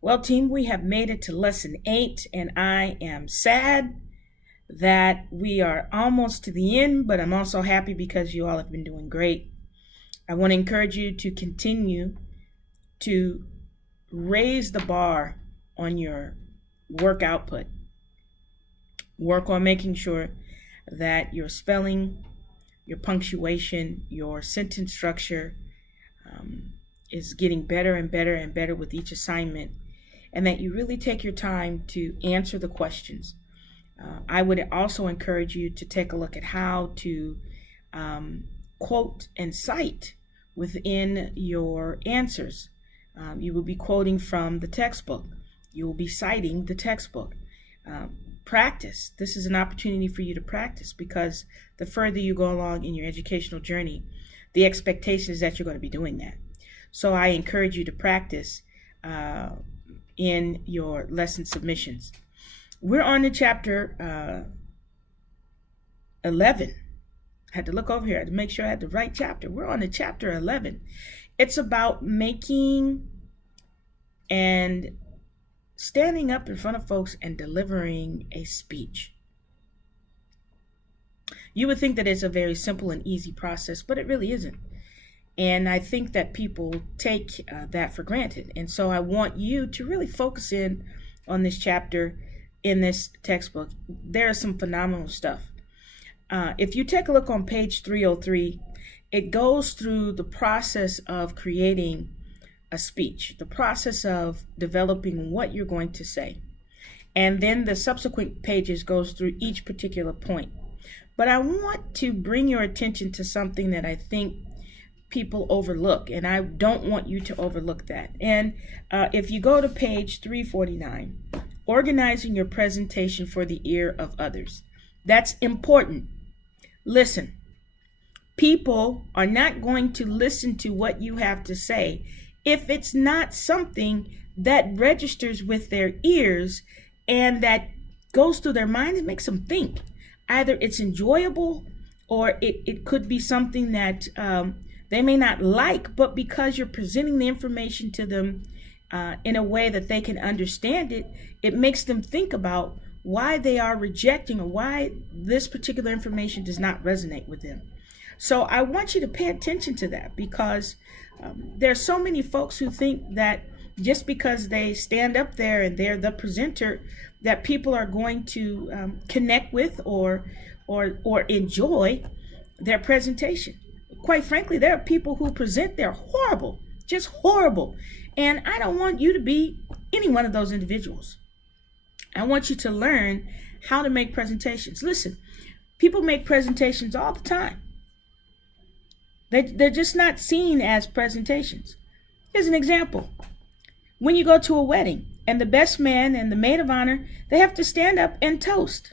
Well, team, we have made it to lesson 8, and I am sad that we are almost to the end, but I'm also happy because you all have been doing great. I want to encourage you to continue to raise the bar on your work output. Work on making sure that your spelling, your punctuation, your sentence structure is getting better and better and better with each assignment, and that you really take your time to answer the questions. I would also encourage you to take a look at how to quote and cite within your answers. You will be quoting from the textbook. You will be citing the textbook. Practice. This is an opportunity for you to practice, because the further you go along in your educational journey, the expectation is that you're going to be doing that. So I encourage you to practice in your lesson submissions. We're on to chapter 11. I had to look over here to make sure I had the right chapter. We're on to chapter 11. It's about making and standing up in front of folks and delivering a speech. You would think that it's a very simple and easy process, but it really isn't. And I think that people take that for granted. And so I want you to really focus in on this chapter in this textbook. There is some phenomenal stuff. If you take a look on page 303, it goes through the process of creating a speech, the process of developing what you're going to say. And then the subsequent pages goes through each particular point. But I want to bring your attention to something that I think people overlook, and I don't want you to overlook that. And if you go to page 349, organizing your presentation for the ear of others. That's important. Listen, people are not going to listen to what you have to say if it's not something that registers with their ears and that goes through their mind and makes them think. Either it's enjoyable, or it could be something that they may not like, but because you're presenting the information to them in a way that they can understand it, it makes them think about why they are rejecting, or why this particular information does not resonate with them. So I want you to pay attention to that, because there are so many folks who think that just because they stand up there and they're the presenter, that people are going to connect with or enjoy their presentation. Quite frankly, there are people who present, they're horrible, just horrible. And I don't want you to be any one of those individuals. I want you to learn how to make presentations. Listen, people make presentations all the time. They're just not seen as presentations. Here's an example. When you go to a wedding and the best man and the maid of honor, they have to stand up and toast.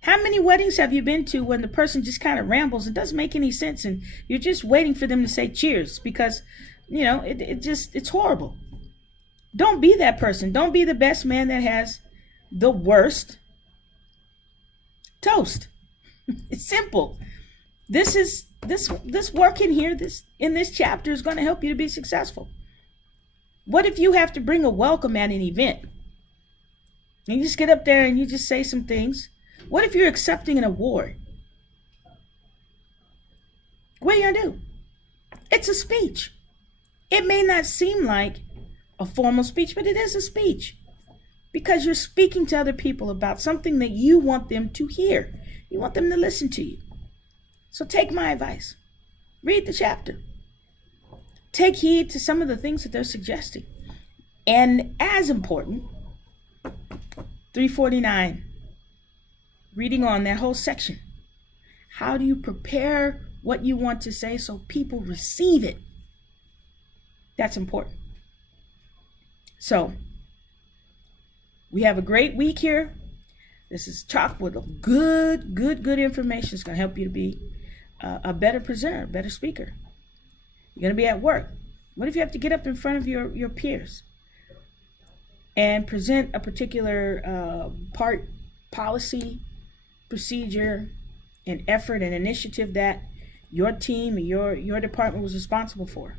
How many weddings have you been to when the person just kind of rambles? It doesn't make any sense, and you're just waiting for them to say cheers, because, it's horrible. Don't be that person. Don't be the best man that has the worst toast. It's simple. This work in here, in this chapter, is going to help you to be successful. What if you have to bring a welcome at an event? And you just get up there and you just say some things. What if you're accepting an award? What are you going to do? It's a speech. It may not seem like a formal speech, but it is a speech, because you're speaking to other people about something that you want them to hear. You want them to listen to you. So take my advice. Read the chapter. Take heed to some of the things that they're suggesting. And as important, 349, reading on that whole section. How do you prepare what you want to say so people receive it? That's important. So, we have a great week here. This is chock full of good information. It's going to help you to be a better presenter, a better speaker. You're going to be at work. What if you have to get up in front of your peers and present a particular policy, procedure, and effort and initiative that your team or your department was responsible for?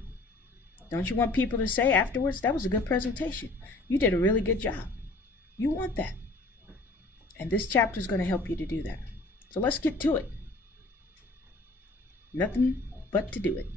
Don't you want people to say afterwards, that was a good presentation? You did a really good job. You want that. And this chapter is going to help you to do that. So let's get to it. Nothing but to do it.